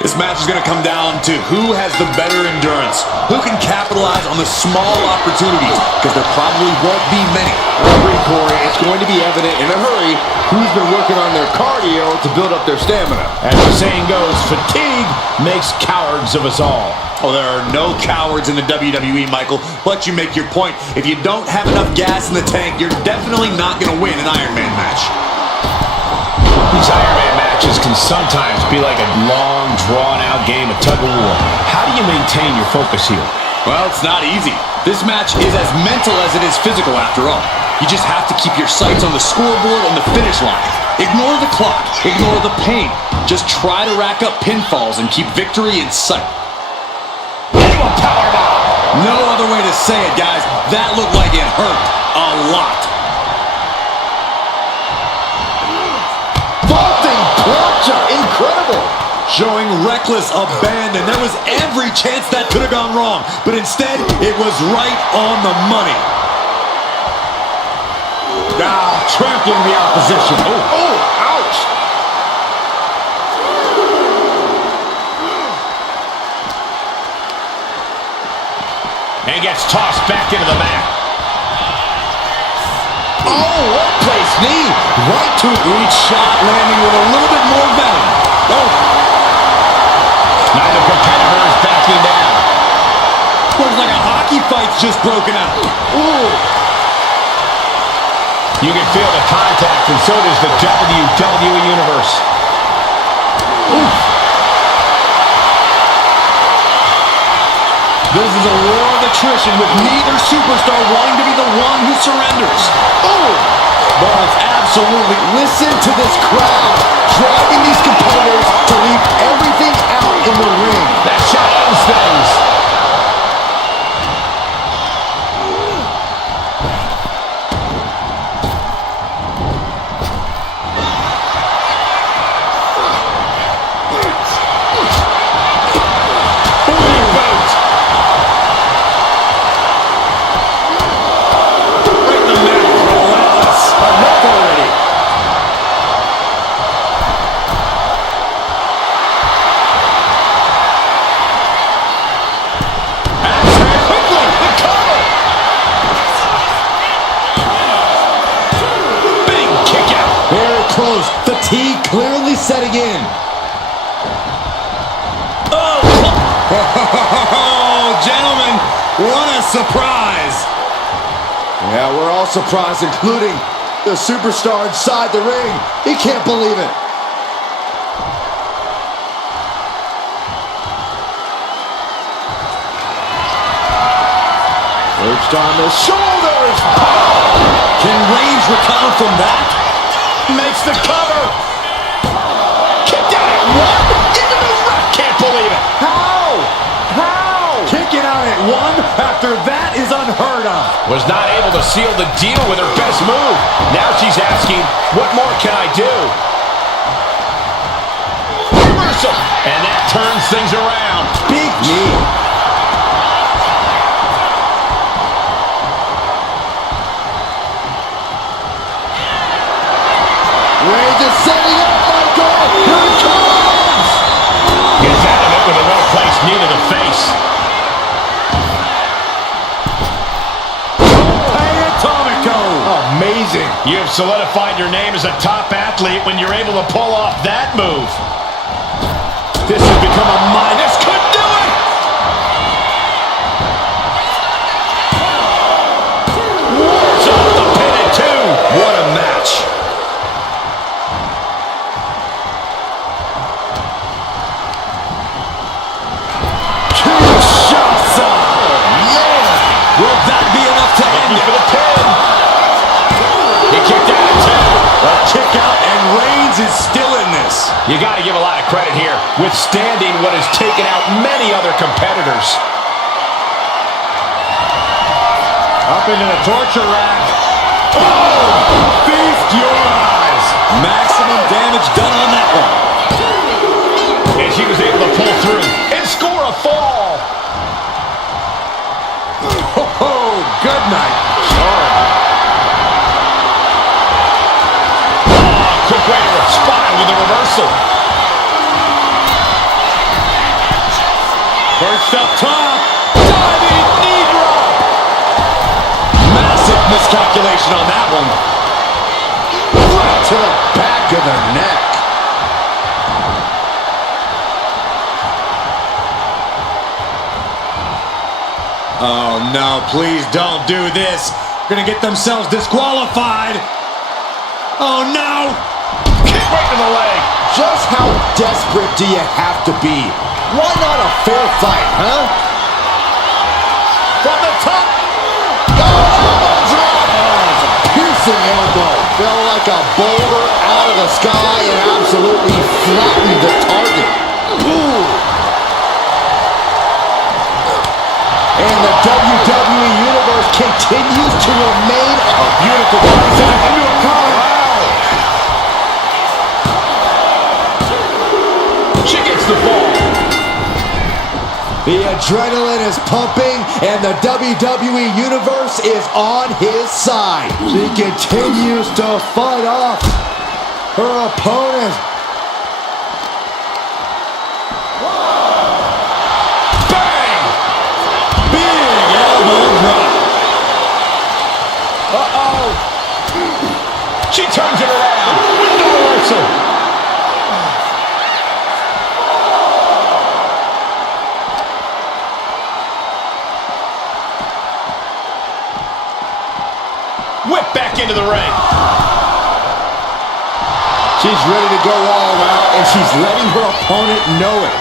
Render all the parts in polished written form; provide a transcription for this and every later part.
This match is going to come down to who has the better endurance, who can capitalize on the small opportunities, because there probably won't be many. I agree, Corey. It's going to be evident in a hurry who's been working on their cardio to build up their stamina. As the saying goes, fatigue makes cowards of us all. Oh, there are no cowards in the WWE, Michael, but you make your point. If you don't have enough gas in the tank, you're definitely not going to win an Iron Man match. These Iron Man matches can sometimes be like a long, drawn-out game of tug-of-war. How do you maintain your focus here? Well, it's not easy. This match is as mental as it is physical, after all. You just have to keep your sights on the scoreboard and the finish line. Ignore the clock. Ignore the pain. Just try to rack up pinfalls and keep victory in sight. No other way to say it, guys. That looked like it hurt a lot. Vaulting plancha, incredible. Showing reckless abandon. There was every chance that could have gone wrong, but instead, it was right on the money. Now, trampling the opposition. Oh, ouch. And gets tossed back into the mat. Oh, what place knee. Right to each shot, landing with a little bit more venom. Oh. Neither competitor is backing down. Looks like a hockey fight's just broken out. Ooh. You can feel the contact, and so does the WWE Universe. Oof. This is a war of attrition with neither superstar wanting to be the one who surrenders. Oh. But it's absolutely, listen to this crowd driving these competitors to leave everything out in the ring. That shot ends things. Fatigue clearly setting in. Oh! Gentlemen, what a surprise! Yeah, we're all surprised, including the superstar inside the ring. He can't believe it. Perched on the shoulders. Can Reigns recover from that? Makes the cover. Kicked out at one. Into the ref. Can't believe it. How? How? Kicking out at one after that is unheard of. Was not able to seal the deal with her best move. Now she's asking, what more can I do? Reversal. And that turns things around. Big knee. Reigns is setting up, Michael. Here it comes. Gets out of it with a well-placed knee to the face. Amazing. You have solidified your name as a top athlete when you're able to pull off that move. This has become a mine. This could do it. Wars off the pin at two. What a match. Will that be enough to end it? For the pin. He kicked out at two. A kick out, and Reigns is still in this. You got to give a lot of credit here, withstanding what has taken out many other competitors. Up into the torture rack. Oh! Feast your eyes. Maximum damage done on that one. And she was able to pull through and score a fall. Oh, good night. Sorry. Oh, quick way to respond with a reversal. Perched up top. Diving knee drop. Massive miscalculation on that one. Right to the back of the neck. Oh no, please don't do this. Gonna get themselves disqualified. Oh no! Kick right to the leg. Just how desperate do you have to be? Why not a fair fight, huh? From the top. Oh, elbow drop. Oh, it's a piercing elbow. Fell like a boulder out of the sky and absolutely flattened the target. Ooh. And the WWE Universe continues to remain a beautiful body slam into a collar. Wow. She gets the ball. The adrenaline is pumping, and the WWE Universe is on his side. She continues to fight off her opponent. Bang! Big elbow drop. Uh-oh. She turns it around with the reversal. Whip back into the ring. She's ready to go all out, and she's letting her opponent know it.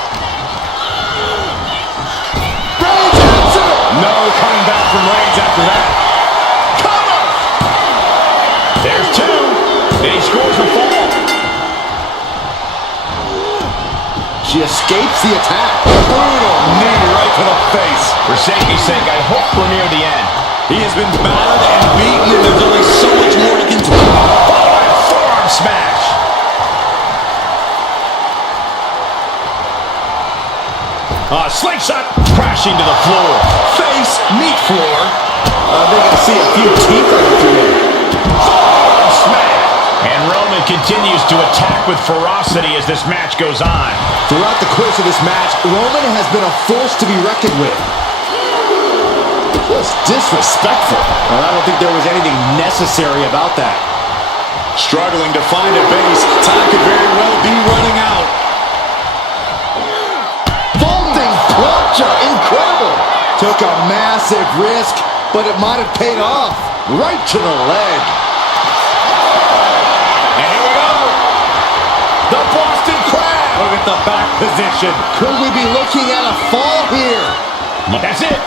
Reigns hits her! No coming back from Reigns after that. Cover! There's two, and he scores the fall. She escapes the attack. Brutal knee right to the face. For safety's sake, I hope we're near the end. He has been battered and beaten, and there's only so much more he can do. Forearm smash. Slingshot crashing to the floor. Face, meat floor. I think I see a few teeth on her today. Forearm smash. And Roman continues to attack with ferocity as this match goes on. Throughout the course of this match, Roman has been a force to be reckoned with. Just disrespectful. Well, I don't think there was anything necessary about that. Struggling to find a base. Time could very well be running out. Vaulting plunger, incredible. Took a massive risk, but it might have paid off. Right to the leg. And here we go. The Boston Crab. Look at the back position. Could we be looking at a fall here? That's it.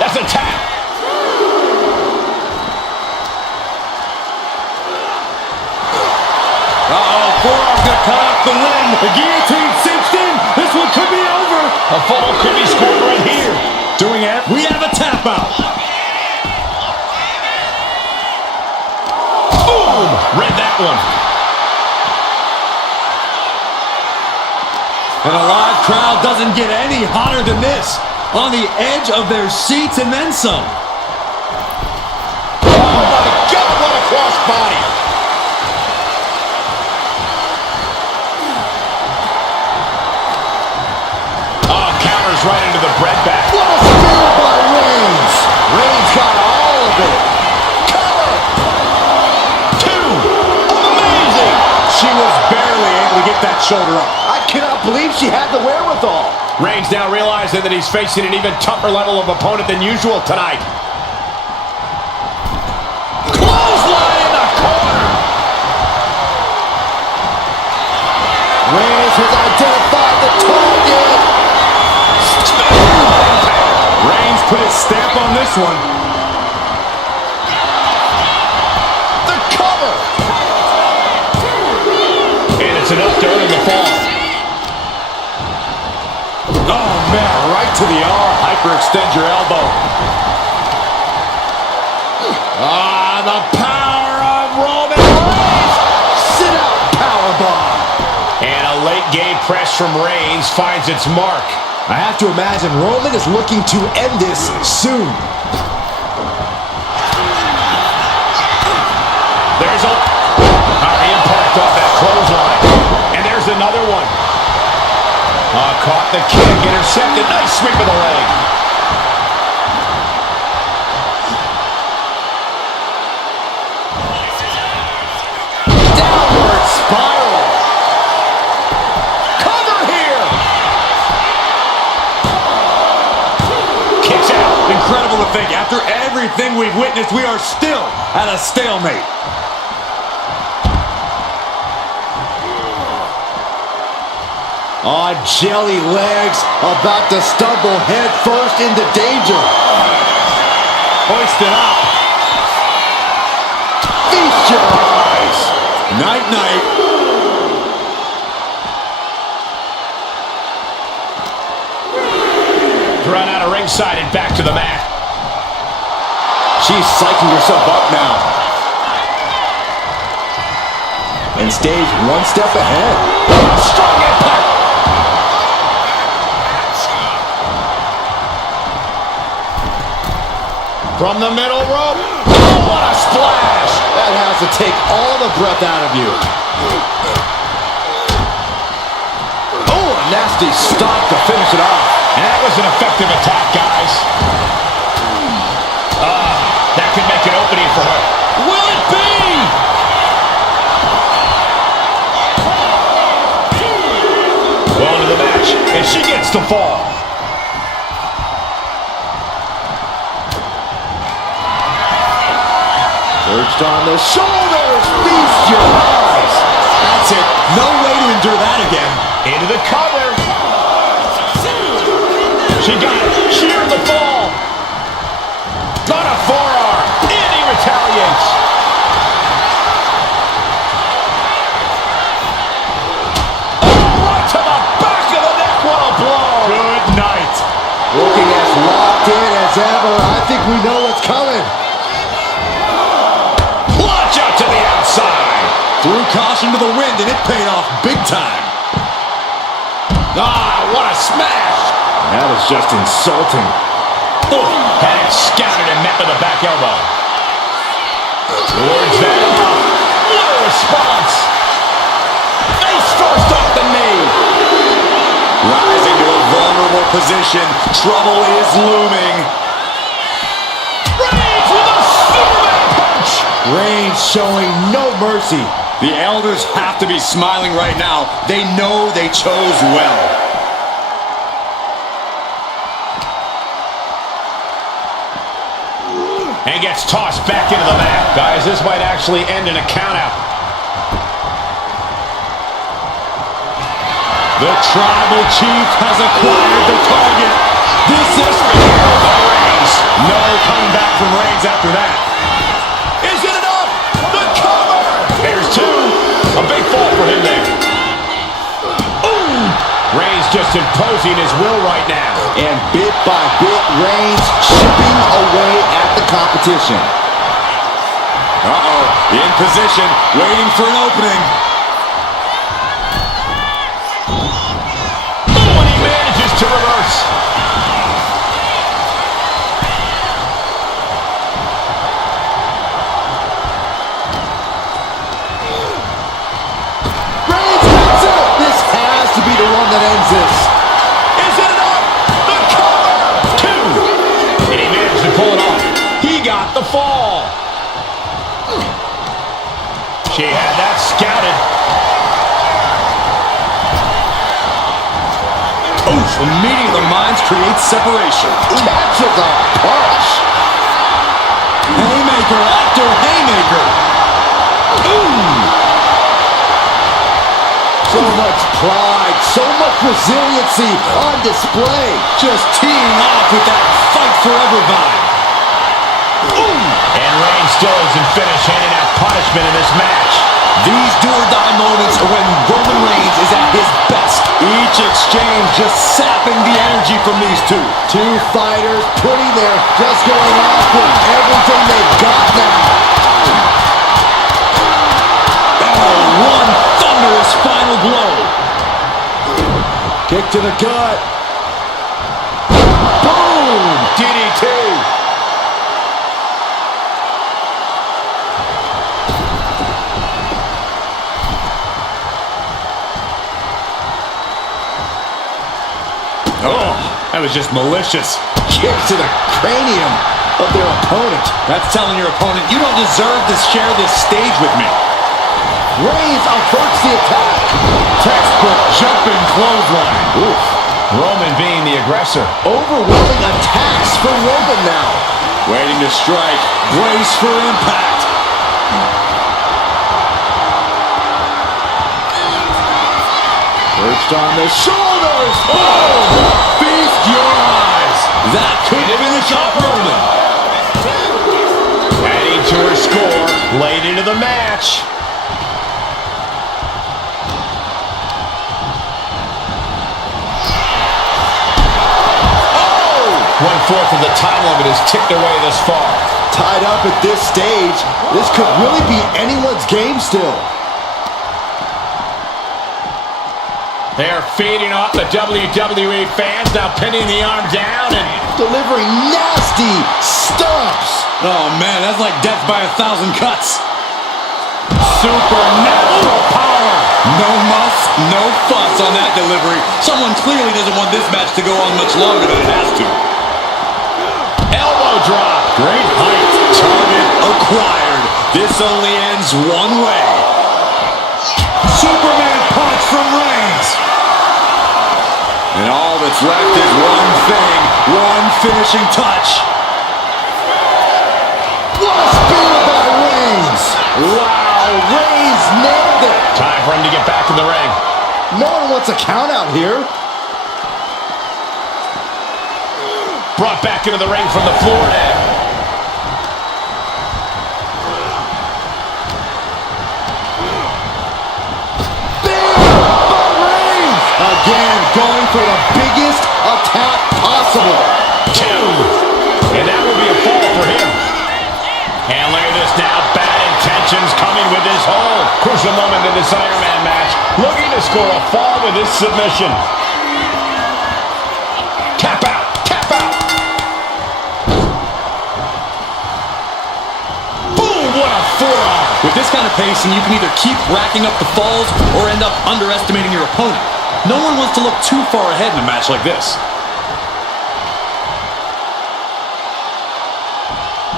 That's a tap. Uh-oh, forearm's gonna cut off the limb. The guillotine cinched in. This one could be over. A fall could be scored right here. Doing it. We have a tap out. Boom! Read that one. And a live crowd doesn't get any hotter than this. On the edge of their seats and then some. Oh my God, what a crossbody. Oh, counters right into the breadbasket. What a spear by Reigns. Reigns got all of it. Cover. Two. Amazing. She was barely able to get that shoulder up. I cannot believe she had the wherewithal. Reigns now realizing that he's facing an even tougher level of opponent than usual tonight. Clothesline in the corner. Reigns has identified the target. Reigns put his stamp on this one. The cover. And it's enough to earn the fall. Oh, man, right to the arm. Hyperextend your elbow. Ah, the power of Roman Reigns. Sit out powerbomb. And a late game press from Reigns finds its mark. I have to imagine Roman is looking to end this soon. There's a impact off that clothesline. And there's another one. Caught the kick, intercepted. Nice sweep of the leg. Downward spiral. Cover here. Kicks out. Incredible to think, after everything we've witnessed, we are still at a stalemate. On jelly legs, about to stumble head first into danger. Hoisted up. Feast your eyes. Night, night. Run out of ringside and back to the mat. She's psyching herself up now. And stays one step ahead. Strong impact. From the middle rope. Oh, what a splash. That has to take all the breath out of you. Oh, a nasty stop to finish it off. And that was an effective attack, guys. That could make an opening for her. Will it be? Well into the match, and she gets the fall. Perched on the shoulders. Feast your eyes. That's it. No way to endure that again. Into the cover. She got it. She earned the fall. Got a forearm. And he retaliates. Oh, right to the back of the neck. What a blow. Good night. Looking as locked in as ever. I think we know what's coming. Launch out to the outside. Threw caution to the wind, and it paid off big time. What a smash. That is just insulting. Ooh, had it scouted and met with a back elbow. Towards that. What a response. Face first off the knee. Rising to a vulnerable position. Trouble is looming. Reigns with a Superman punch. Reigns showing no mercy. The elders have to be smiling right now. They know they chose well. And gets tossed back into the mat. Guys, this might actually end in a countout. The tribal chief has acquired the target. This is Reigns. No coming back from Reigns after that. Is it enough? The cover. There's two. A big fall for him there. Ooh. Reigns just imposing his will right now. And bit by bit, Reigns chipping away at the competition. In position, waiting for an opening. Oh, and he manages to reverse. Reigns gets it. This has to be the one that ends this. Is it enough? The cover. Two. And he managed to pull it off. He got the fall. She had that scouted. Oof, a meeting of the minds creates separation. Catches a punch. Haymaker after haymaker. So much pride, so much resiliency on display. Just teeing off with that fight forever vibe. And Reigns still isn't finished handing out punishment in this match. These do-or-die moments are when Roman Reigns is at his best. Each exchange just sapping the energy from these two. Two fighters putting their just going off with everything they've got now. One thunderous final blow. Kick to the gut. Boom! DDT. Oh, that was just malicious. Kick to the cranium of their opponent. That's telling your opponent, you don't deserve to share this stage with me. Reigns averts the attack. Textbook jumping clothesline. Oof. Roman being the aggressor. Overwhelming attacks for Roman now. Waiting to strike. Brace for impact. Perched on the shoulders. Oh! Feast your eyes. That could finish off Roman. Adding to her score. Late into the match. Oh! 1/4 of the time limit is ticked away this far. Tied up at this stage. This could really be anyone's game still. They are feeding off the WWE fans, now pinning the arm down and Delivering nasty stomps. Oh, man, that's like death by 1,000 cuts. Supernatural power. No muss, no fuss on that delivery. Someone clearly doesn't want this match to go on much longer than it has to. elbow drop. Great height. Target acquired. This only ends one way. Superman punch from Reigns. And all that's left is one thing, one finishing touch. What a spear by Reigns. Wow, Reigns nailed it. Time for him to get back in the ring. No one wants a count out here. Brought back into the ring from the floor now. Again, going for the biggest attack possible. 2. And that will be a fall for him. And look at this now. Bad intentions coming with this hold. Crucial moment in this Iron Man match. Looking to score a fall with this submission. Tap out. Tap out. Boom. What a forearm. With this kind of pacing, you can either keep racking up the falls or end up underestimating your opponent. No one wants to look too far ahead in a match like this.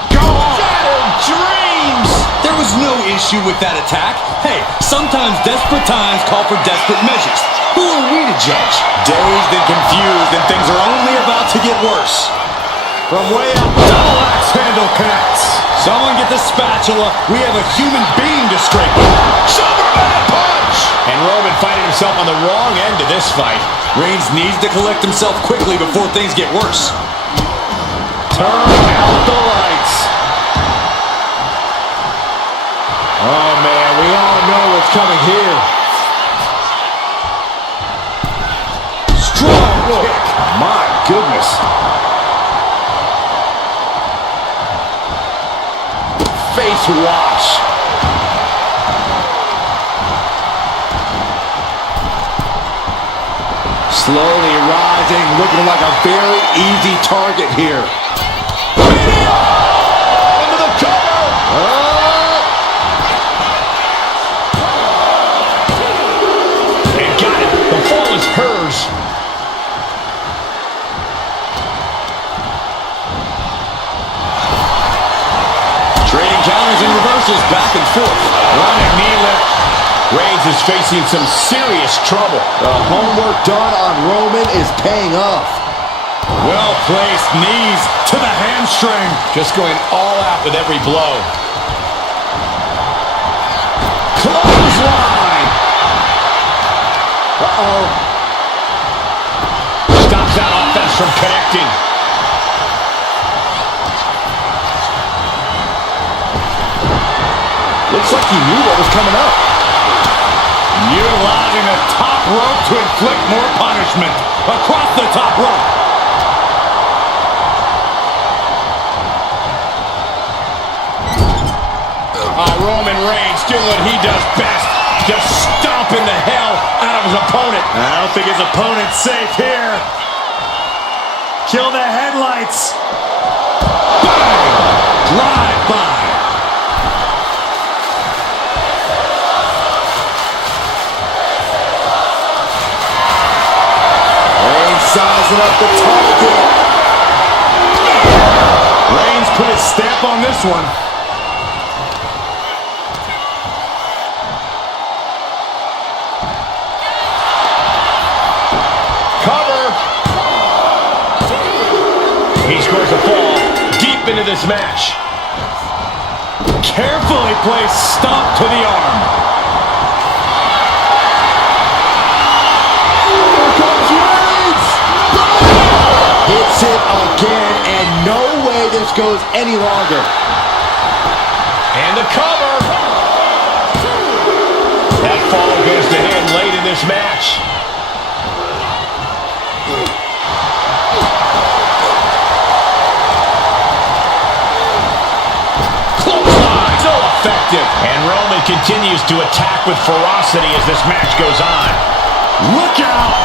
Shattered dreams. There was no issue with that attack. Hey, sometimes desperate times call for desperate measures. Who are we to judge? Dazed and confused, and things are only about to get worse. From way up, double axe handle connects. Someone get the spatula. We have a human being to scrape with. Superman punch. And Roman finding himself on the wrong end of this fight. Reigns needs to collect himself quickly before things get worse. Turn out the lights. Oh, man, we all know what's coming here. Strong kick. My goodness. Face wash. Slowly rising, looking like a very easy target here. Into the cover. And got it. The fall is hers. Trading counters and reversals back and forth. Running knee lift. Reigns is facing some serious trouble. The homework done on Roman is paying off. Well-placed knees to the hamstring. Just going all out with every blow. Clothesline. Uh-oh. Stops that offense from connecting. Looks like he knew what was coming up. Utilizing the top rope to inflict more punishment. Across the top rope. Roman Reigns doing what he does best. Just stomping the hell out of his opponent. I don't think his opponent's safe here. Kill the headlights. Bang! Drive by. Sizing up the target. Reigns put his stamp on this one. Cover. He scores a fall deep into this match. Carefully placed stomp to the arm. Here comes Reigns. Hits it again, and no way this goes any longer. And the cover. That fall goes to him late in this match. Effective. And Roman continues to attack with ferocity as this match goes on. Look out!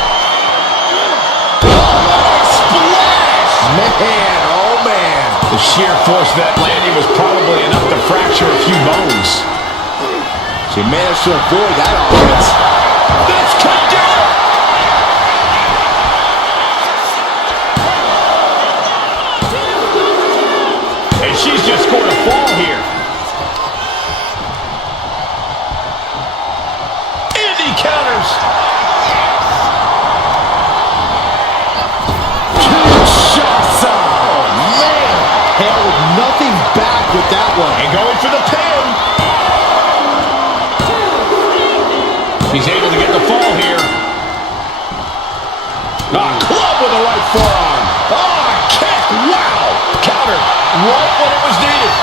Oh, splash! Man, oh man. The sheer force of that landing was probably enough to fracture a few bones. She managed to avoid that offense. This could do it! And she's just scored a fall here. Counters. Kinshasa. Oh, man. Held nothing back with that one. And going for the pin. He's able to get the fall here. Club with the right forearm. Kick. Wow. Counter. Right when it was needed.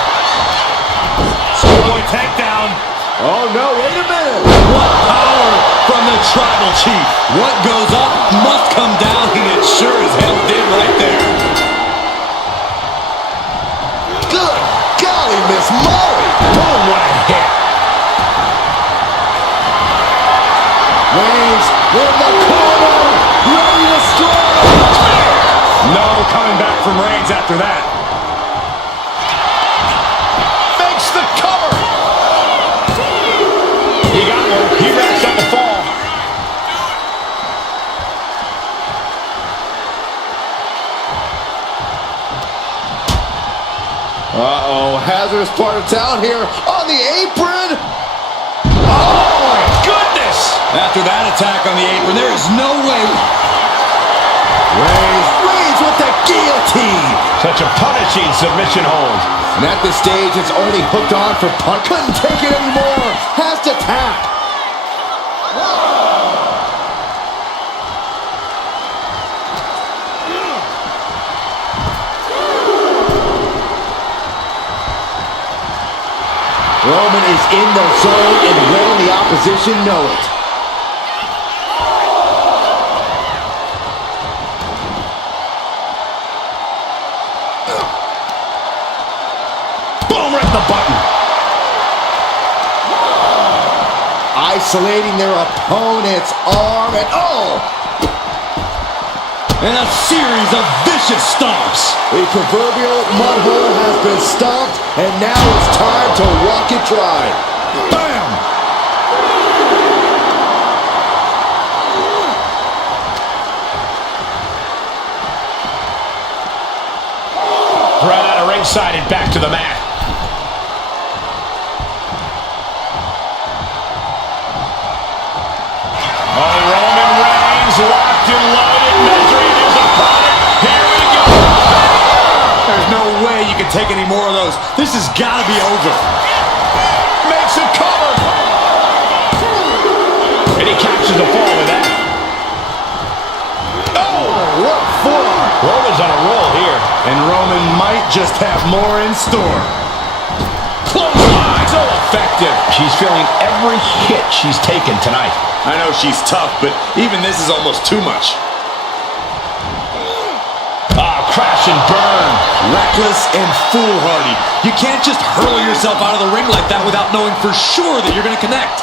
Schoolboy takedown. Oh, no. Wait a minute. What power from the tribal chief. What goes up must come down, and it sure as hell did right there. Good golly, Miss Molly. Boom, what a hit. Reigns in the corner. Ready to strike. No coming back from Reigns after that. Makes the cover. He got one. He wraps up the fall. Uh-oh, hazardous part of town here on the apron. Oh, my goodness. After that attack on the apron, there is no way. Reigns with the guillotine. Such a punishing submission hold. And at this stage, it's only hooked on for punt. Couldn't take it anymore. Has to tap. Roman is in the zone and letting the opposition know it. Boom, right the button. Isolating their opponent's arm and And a series of vicious stomps. the proverbial mud hole has been stomped, and now it's time to walk it dry. Bam. Right out of ringside and back to the mat. Oh, Roman Reigns locked and loaded, measuring his opponent. Here we go. There's no way you can take any more of those. This has got to be over. Makes a cover. And he captures the fall with that. What forearm? Roman's on a roll here. And Roman might just have more in store. Clothesline, so effective. She's feeling every hit she's taken tonight. I know she's tough, but even this is almost too much. Crash and burn. Reckless and foolhardy. You can't just hurl yourself out of the ring like that without knowing for sure that you're going to connect.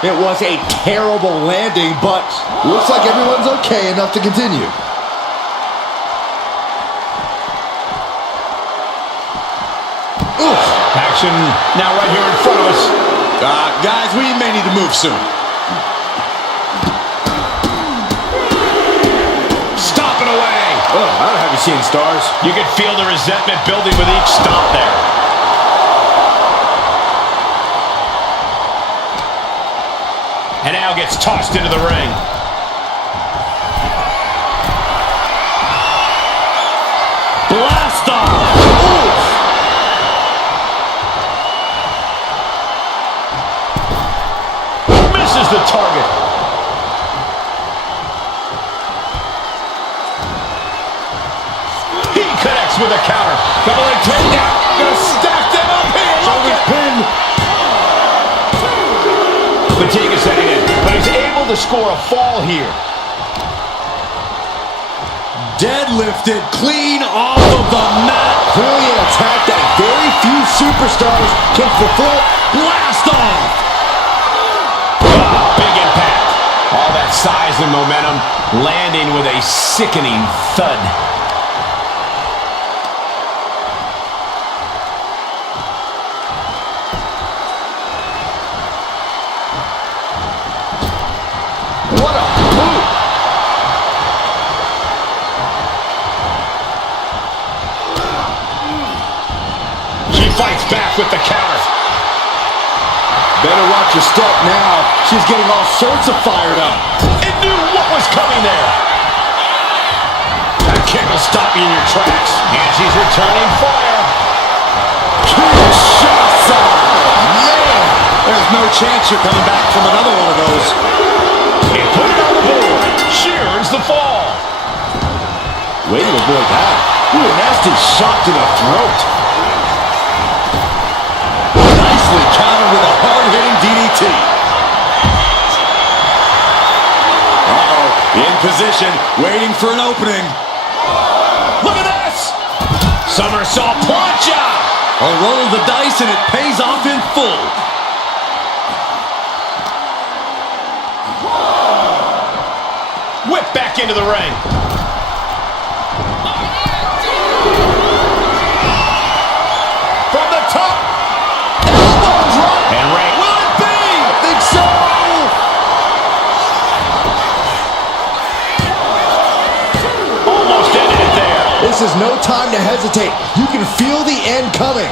It was a terrible landing, but looks like everyone's okay enough to continue. Action now right here in front of us. Guys, we may need to move soon. Stomping seeing stars? You could feel the resentment building with each stomp there. And now gets tossed into the ring. Blast off! Misses the target. He connects with a counter. Double leg takedown. Gonna stack them up here. Look pin. Fatigue is setting in, but he's able to score a fall here. Deadlifted clean off of the mat. Clearly an attack that very few superstars can fulfill. Blast off! Big impact. All that size and momentum landing with a sickening thud. What a boot! She fights back with the counter. Better watch your step now. She's getting all sorts of fired up. It knew what was coming there. That kick will stop you in your tracks. And she's returning fire. Kinshasa! Man, there's no chance you're coming back from another one of those. And put it on the board. She earns the fall. Way to avoid that. Ooh, a nasty shot to the throat. Nicely countered with a hard-hitting DDT. Uh-oh, in position, waiting for an opening. Look at this. Somersault plancha. A roll of the dice and it pays off in full. Whip back into the ring. From the top. Elbow drop. And Ray. Will it be? I think so. Almost ended it there. This is no time to hesitate. You can feel the end coming.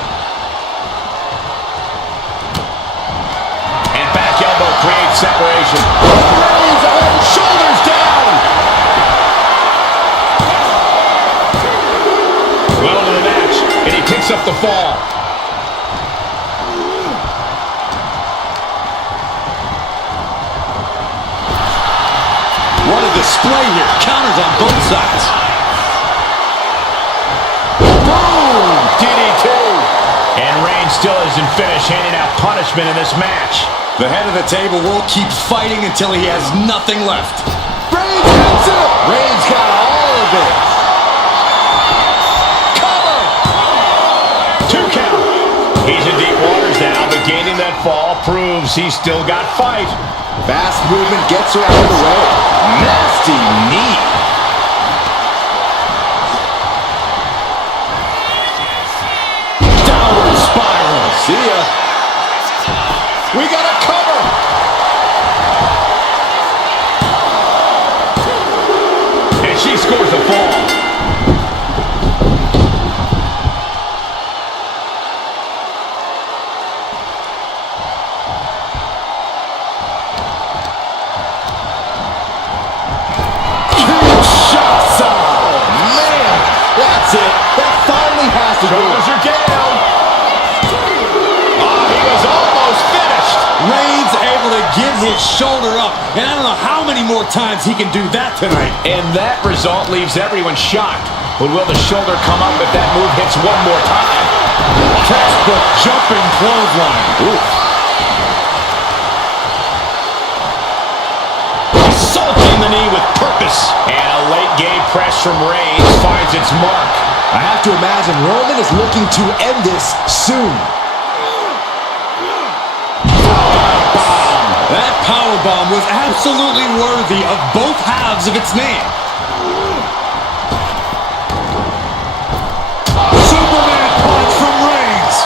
And back elbow creates separation. Raise and shoulders down. Well into the match, and he picks up the fall. What a display here. Counters on both sides. Boom! DDT. And Reigns still isn't finished handing out punishment in this match. The head of the table will keep fighting until he has nothing left. Reigns hits it. Reigns got all of it. Cover! 2 count. He's in deep waters now, but gaining that fall proves he's still got fight. Fast movement gets her out of the way. Nasty knee. Downward spiral. See ya. We got a cover. And she scores the fall. Kinshasa. Man, that's it. That finally has to do it. Shoulders are down. He was almost finished. Reigns able to get his shoulder up. And I don't know how many more times he can do that tonight. And that result leaves everyone shocked. But will the shoulder come up if that move hits one more time? Textbook jumping clothesline. Oof. Assaulting the knee with purpose. And a late game press from Reigns finds its mark. I have to imagine Roman is looking to end this soon. That powerbomb was absolutely worthy of both halves of its name. Superman punch from Reigns.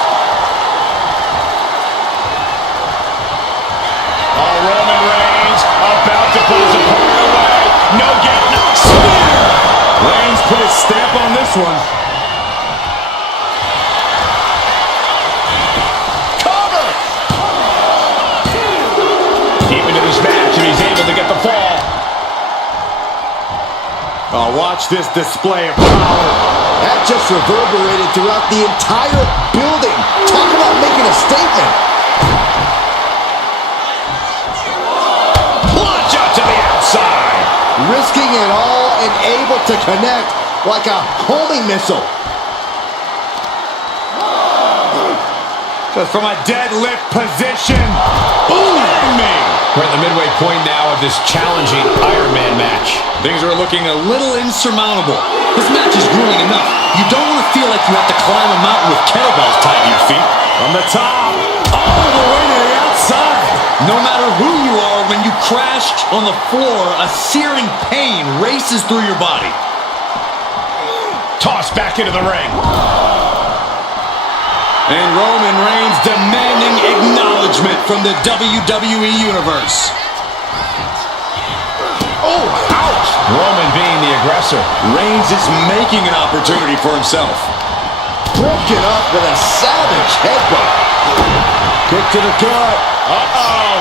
Roman Reigns about to put his opponent away. No getting up. Spear. Reigns put his stamp on this. this one. Cover! Deep into this match, and he's able to get the fall. Oh, watch this display of power. That just reverberated throughout the entire building. Talk about making a statement. Launch out to the outside. Risking it all and able to connect like a homing missile. Just from a deadlift position. Boom! We're at the midway point now of this challenging Iron Man match. Things are looking a little insurmountable. This match is grueling enough. You don't want to feel like you have to climb a mountain with kettlebells tied to your feet. From the top, all the way to the outside. No matter who you are, when you crash on the floor, a searing pain races through your body. Tossed back into the ring. And Roman Reigns demanding acknowledgement from the WWE Universe. Oh, ouch! Roman being the aggressor. Reigns is making an opportunity for himself. Broken up with a savage headbutt. Kick to the gut. Uh-oh.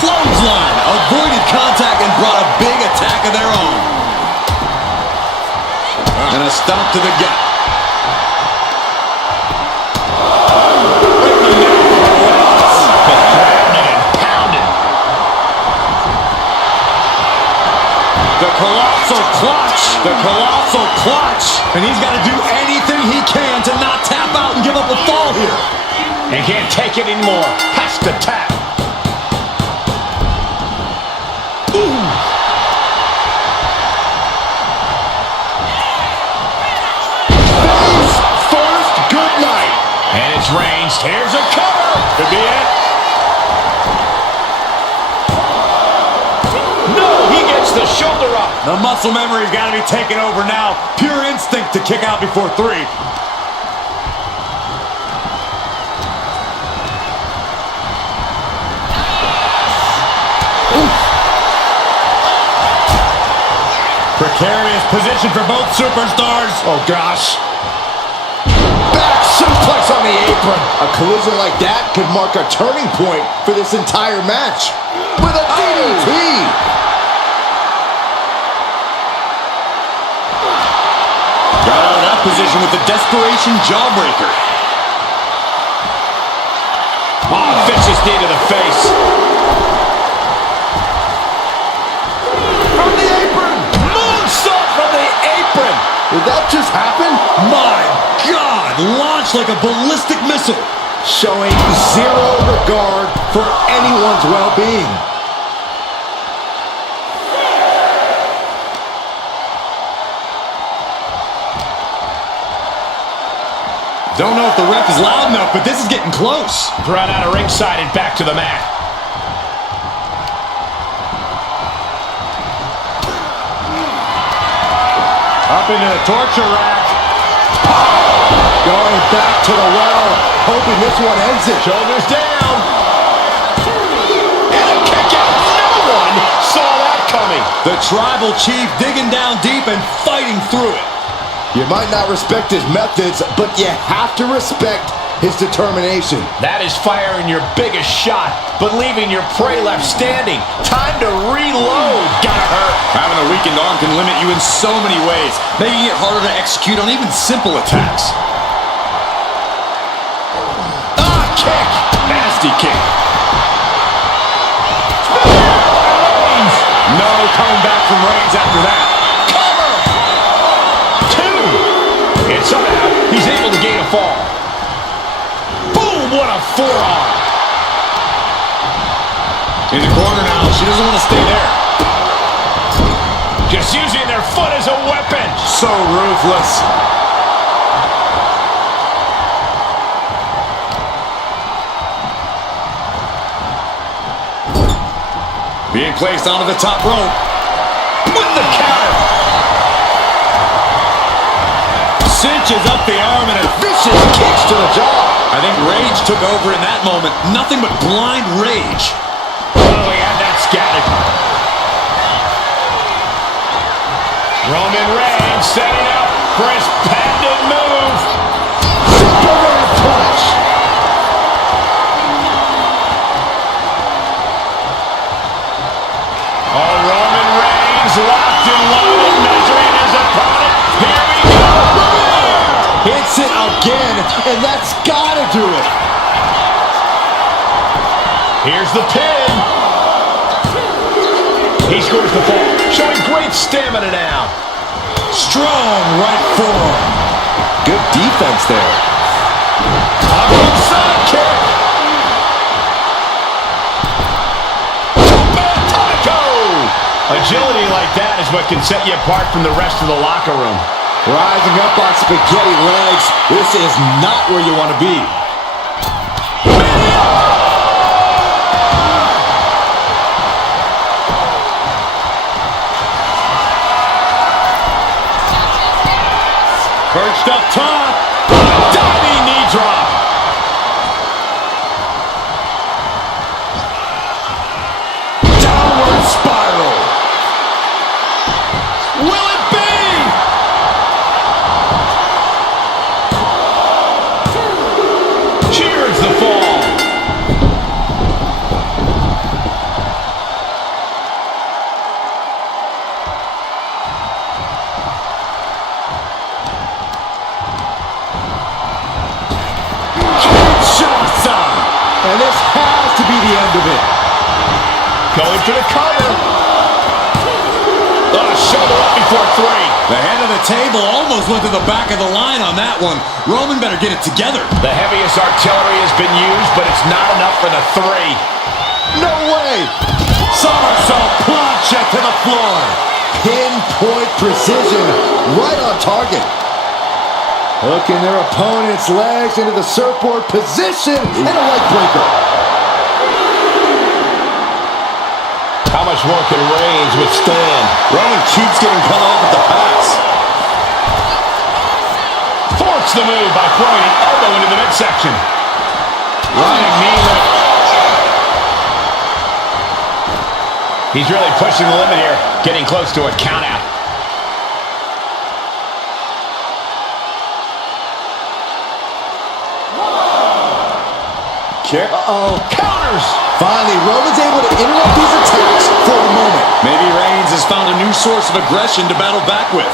Clothesline, avoided contact and brought a big attack of their own. And a stomp to the gut. The colossal clutch. The colossal clutch. And he's got to do anything he can to not tap out and give up a fall here. And can't take it anymore. Has to tap. Ooh. Face first, good night. And it's Reigns. Here's a cover. Could be it. The shoulder up. The muscle memory's got to be taken over now. Pure instinct to kick out before 3. Oof. Precarious position for both superstars. Oh, gosh. Back suplex on the apron. A collision like that could mark a turning point for this entire match. With a DDT. Got out of that position with the Desperation jawbreaker. Oh, vicious knee to the face. From the apron. Moonsault from the apron. Did that just happen? My God, launched like a ballistic missile. Showing zero regard for anyone's well-being. Don't know if the ref is loud enough, but this is getting close. Brought out of ringside and back to the mat. Up into the torture rack. Going back to the well, hoping this one ends it. Shoulders down. And a kick out. No one saw that coming. The tribal chief digging down deep and fighting through it. You might not respect his methods, but you have to respect his determination. That is firing your biggest shot, but leaving your prey left standing. Time to reload. Gotta hurt. Having a weakened arm can limit you in so many ways, making it harder to execute on even simple attacks. Kick. Nasty kick. No coming back from Reigns after that. And somehow, he's able to gain a fall. Boom, what a forearm. In the corner now, she doesn't want to stay there. Just using their foot as a weapon. So ruthless. Being placed onto the top rope. With the counter. Cinches up the arm and a Vicious kicks to the jaw. I think rage took over in that moment. Nothing but blind rage. Oh, he had that scattered. Roman Reigns setting up Cypress pendant move. Superman punch. Oh, Roman Reigns locked and loaded, measuring his opponent. Here we go. Hits it again, and that's gotta do it. Here's the pin. He scores the fall, showing great stamina now. Strong right forearm. Good defense there. Side kick. Agility like that is what can set you apart from the rest of the locker room. Rising up on spaghetti legs. This is not where you want to be. Perched up top. Diving knee drop. Downward spiral. Will it be? Cheers the fall. And this has to be the end of it. Going for the cover. Shoulder up before three. The head of the table almost went to the back of the line on that one. Roman better get it together. The heaviest artillery has been used, but it's not enough for the three. No way. Somersault plancha to the floor. Pinpoint precision. Right on target. Hooking their opponent's legs into the surfboard position and a leg breaker. How much more can Reigns withstand? Roman keeps getting cut off at the pass. Forks the move by throwing an elbow into the midsection. Running knee lift. He's really pushing the limit here, getting close to a count out. Counters! Finally, Roman's able to interrupt these attacks for a moment. Maybe Reigns has found a new source of aggression to battle back with.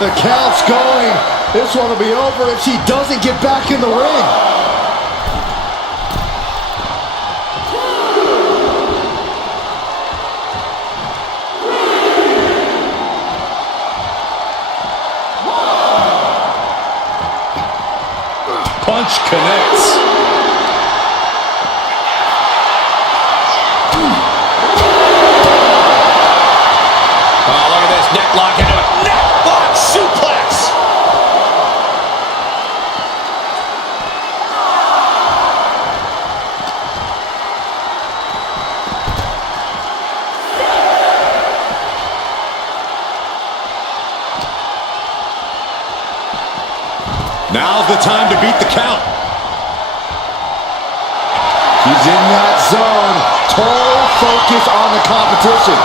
The count's going. This one will be over if she doesn't get back in the ring. Punch connects. Oh, look at this. Neck lock into it. Neck lock suplex. Now's the time to beat the count. He's in that zone. Total focus on the competition.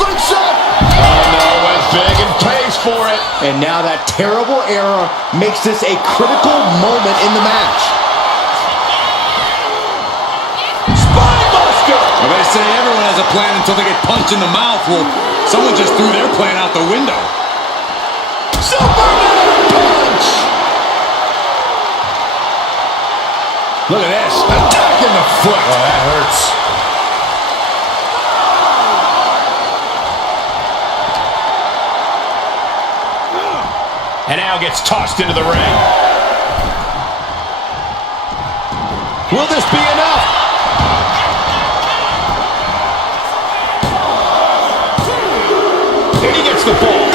Slingshot! Oh, no, went big and pays for it. And now that terrible error makes this a critical moment in the match. Spinebuster! Well, they say everyone has a plan until they get punched in the mouth. Well, someone just threw their plan out the window. Superman punch! Look at this. Attack in the foot. Oh, that hurts. And now gets tossed into the ring. Will this be enough? And he gets the fall.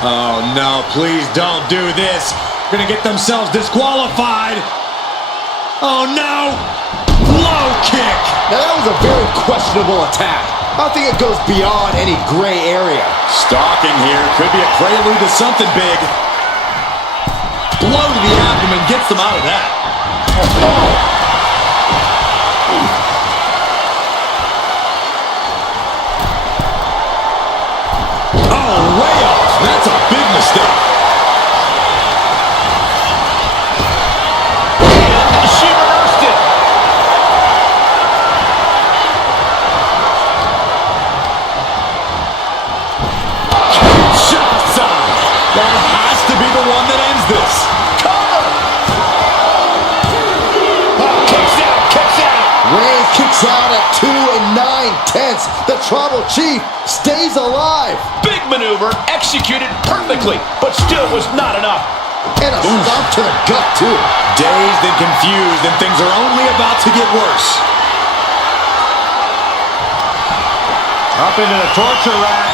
Oh, no, please don't do this. They're going to get themselves disqualified. Oh, no. Low kick. Now, that was a very questionable attack. I think it goes beyond any gray area. Stalking here. Could be a prelude to something big. Blow to the abdomen gets them out of that. Oh, way off. That's a big mistake. She reversed it. Kinshasa. That has to be the one that ends this. Cover. Oh, kicks out, kicks out. Reigns kicks out at 2 9/10. The Tribal Chief stays alive. Big maneuver, executed perfectly, but still was not enough. And a stomp to the gut, too. Dazed and confused, and things are only about to get worse. Up into the torture rack.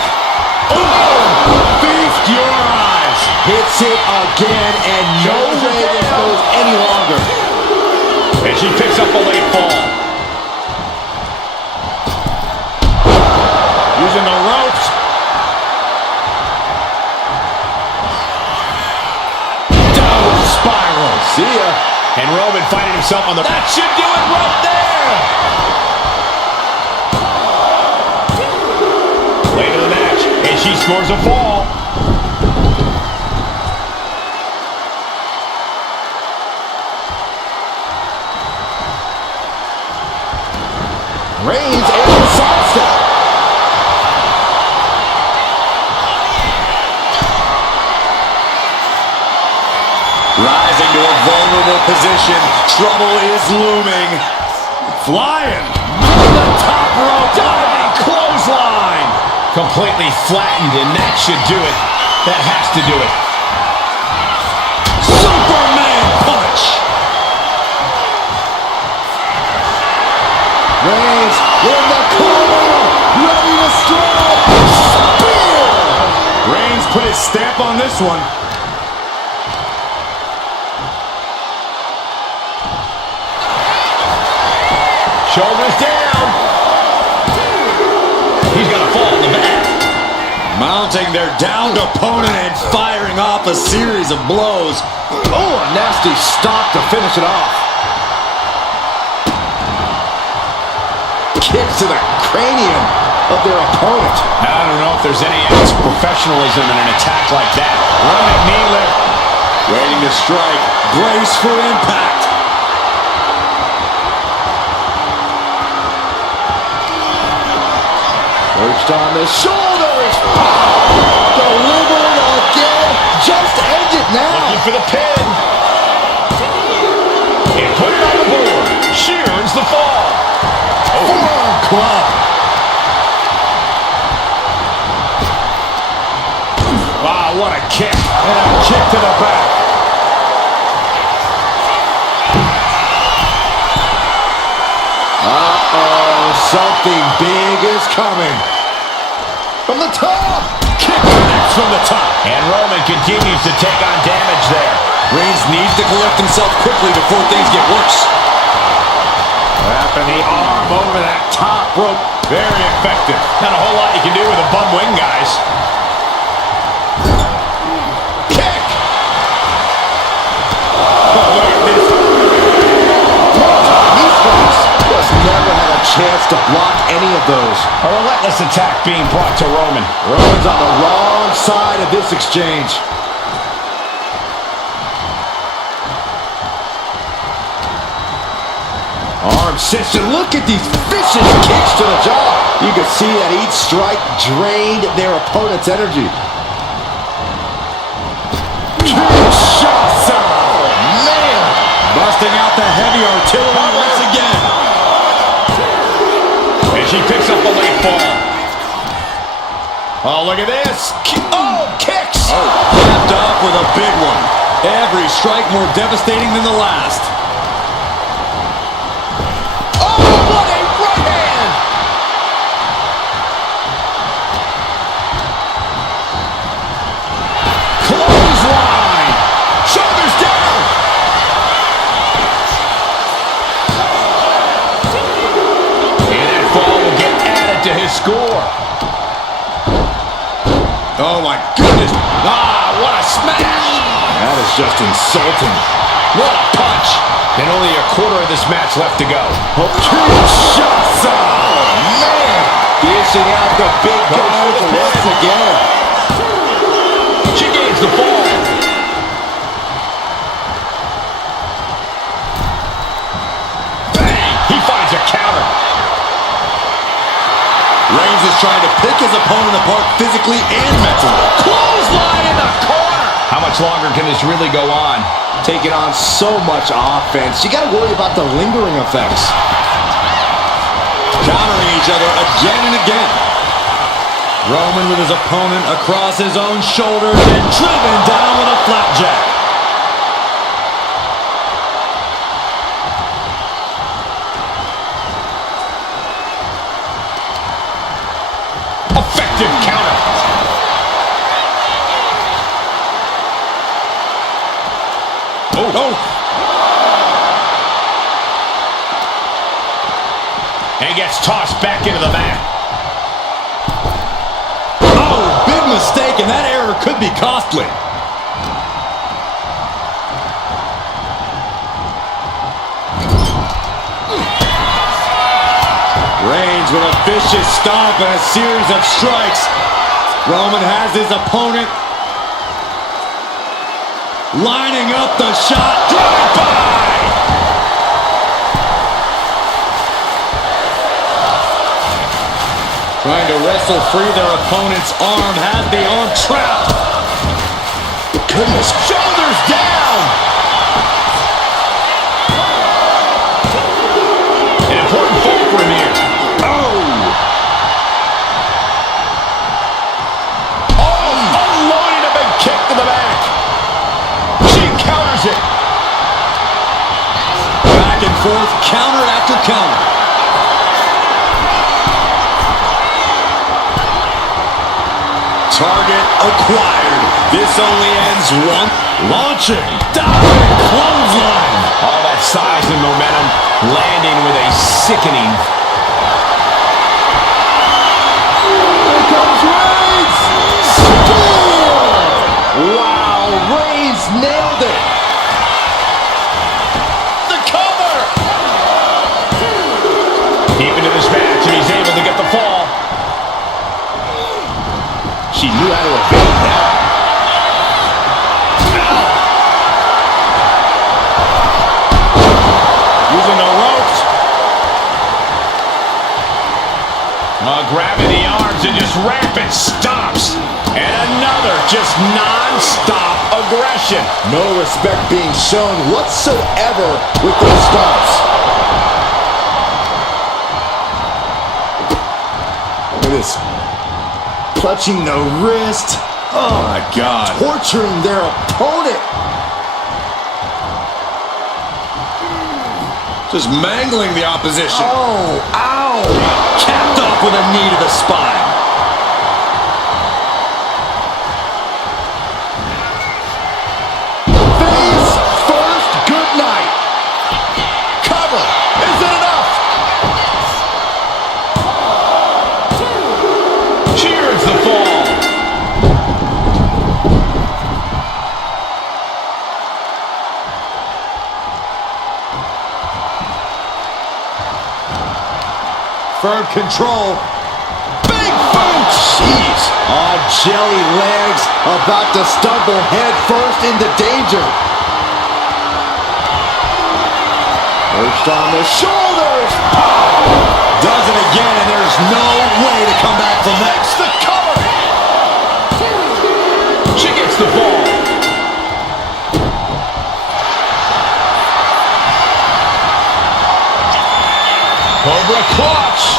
Oh! Feast your eyes. Hits it again, and no way this goes any longer. And she picks up a late fall. Using the ropes. Down spiral. See ya. And Roman finding himself on the... That should do it right there. Late in the match, and she scores a fall. Reigns able to sidestep. Rising to a vulnerable position. Trouble is looming. Flying. The top rope. Diving clothesline. Completely flattened, and that should do it. That has to do it. Superman punch. Reigns in the corner. Ready to strike. Spear. Reigns put his stamp on this one. Shoulders down. He's going to fall in the back. Mounting their downed opponent and firing off a series of blows. Oh, a nasty stop to finish it off. Kicks to the cranium of their opponent. I don't know if there's any ounce of professionalism in an attack like that. Running knee lift. Waiting to strike. Brace for impact. Perched on the shoulders. Delivered again. Just end it now. Looking for the pin. And put it on the board. She earns the fall. Forearm club. Wow, what a kick. And a kick to the back. Uh-oh, something big is coming. From the top. Kick connects from the top. And Roman continues to take on damage there. Reigns needs to collect himself quickly before things get worse. Wrapping the arm over that top rope. Very effective. Not a whole lot you can do with a bum wing, guys. Kick! Oh, look at this. Just never had a chance to block any of those. A relentless attack being brought to Roman. Roman's on the wrong side of this exchange. Arm cinched, and look at these vicious kicks to the jaw. You can see that each strike drained their opponent's energy. Kinshasa! Man! Busting out the heavy artillery once again. And she picks up a late fall. Oh, look at this. Oh, kicks! Oh, capped off with a big one. Every strike more devastating than the last. score. Oh my goodness. Ah, what a smash. That is just insulting. What a punch. And only a quarter of this match left to go. Shots. Oh, man. Dishing out the big guns once again. She gains the fall. Bang! He finds a counter. Reigns is trying to pick his opponent apart physically and mentally. Clothesline in the corner. How much longer can this really go on? Taking on so much offense. You got to worry about the lingering effects. Countering each other again and again. Roman with his opponent across his own shoulders and driven down with a flapjack. Effective counter. Oh. And he gets tossed back into the mat. Oh, big mistake, and that error could be costly. Reigns with a vicious stomp and a series of strikes. Roman has his opponent lining up the shot. Drive-by! Trying to wrestle free their opponent's arm. Has the arm trapped. Goodness. Shoulders down. An important fall for him here. Unloading a big kick to the back. She counters it. Back and forth, counter after counter. Target acquired. This only ends one. Launching. Diving clothesline. All that size and momentum landing with a sickening. Here comes Reigns. Spear. Wow, Reigns nailed it. The cover. Deep into this match, and he's able to get the fall. She knew how to evade that. Using the ropes. Grabbing the arms and just rapid stops. And another just non-stop aggression. No respect being shown whatsoever with those stops. Look at this. Clutching the wrist. Oh my God. Torturing their opponent. Just mangling the opposition. Oh, ow. Capped off with a knee to the spine. Face first, good night. Cover. Is it enough? Cheers the fall. Firm control. Big boot. Jeez. On jelly legs. About to stumble head first into danger. Perched on the shoulders. Does it again, and there's no way to come back from that. The cover. She gets the ball. Cobra clutch.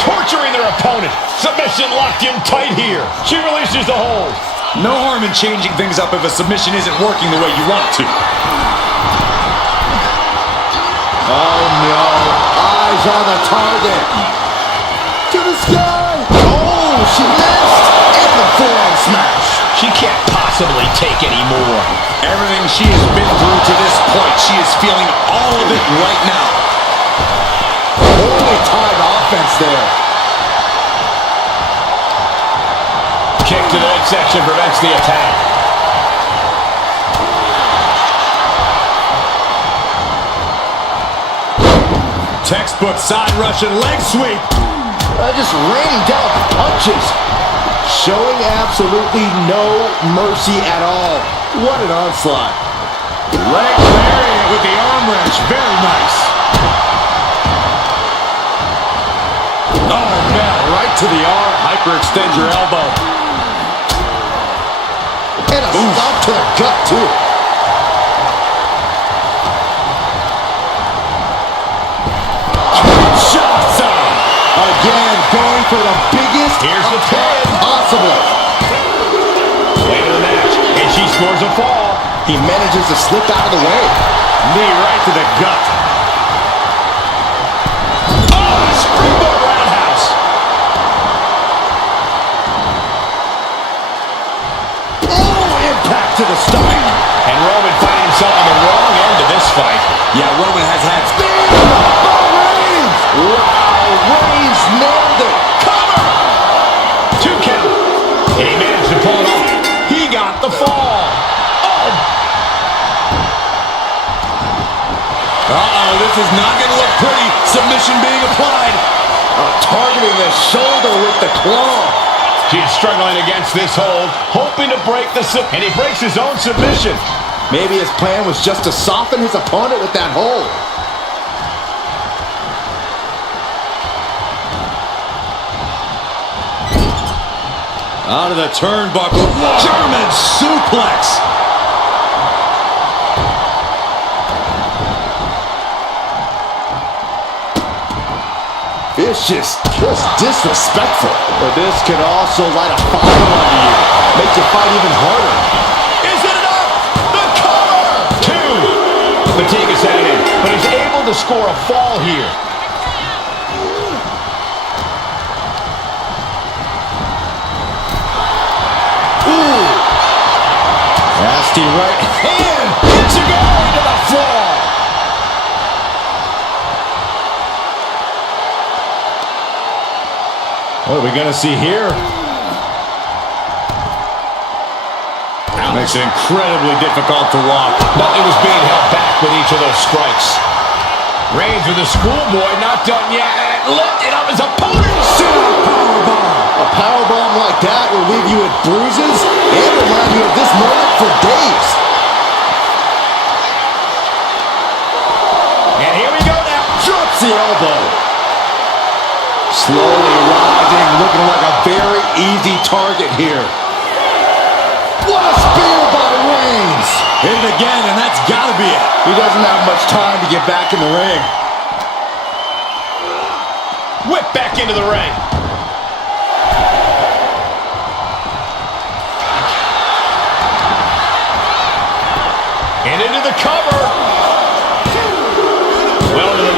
Torturing their opponent. Submission locked in tight here. She releases the hold. No harm in changing things up if a submission isn't working the way you want it to. Oh no. Eyes on the target. To the sky. Oh, she missed. And the forearm smash. She can't possibly take any more. Everything she has been through to this point, she is feeling all of it right now. Holy time offense there. midsection prevents the attack. Textbook side Russian leg sweep. Just raining down punches. Showing absolutely no mercy at all. What an onslaught. Leg lariat with the arm wrench. Very nice. Oh, man, right to the arm. Hyperextend your elbow. And a stop to the gut, too. Again, going for the biggest Here's the pin. Possible. Way to the match, and she scores a fall. He manages to slip out of the way. Knee right to the gut. Oh, springboard roundhouse. Oh, impact to the stomach. And Roman finding himself on the wrong end of this fight. Yeah, Roman has had Spear! Oh, Reigns! Wow, Reigns nailed it. Cover! 2 count. And he managed to pull it off. He got the fall. Oh! Uh-oh, this is not going to look pretty. Submission being applied. Targeting the shoulder with the claw. She's struggling against this hold, hoping to break the and he breaks his own submission. Maybe his plan was just to soften his opponent with that hold. Out of the turnbuckle. German suplex. Vicious, just disrespectful. But this could also light a fire under you. Make you fight even harder. Is it enough? The cover! 2. Fatigue is setting in, but he's able to score a fall here. Ooh. Nasty right hand. Hits a go into the floor. What are we going to see here? Makes it incredibly difficult to walk. Nothing was being held back with each of those strikes. Reigns with a schoolboy, not done yet. Lifted up his opponent. A powerbomb like that will leave you with bruises and remind you of this moment for days. And here we go now. Drops the elbow. Slowly rising, looking like a very easy target here. What a spear by Reigns. Hit it again, and that's got to be it. He doesn't have much time to get back in the ring. Whip back into the ring. And into the cover. Well into the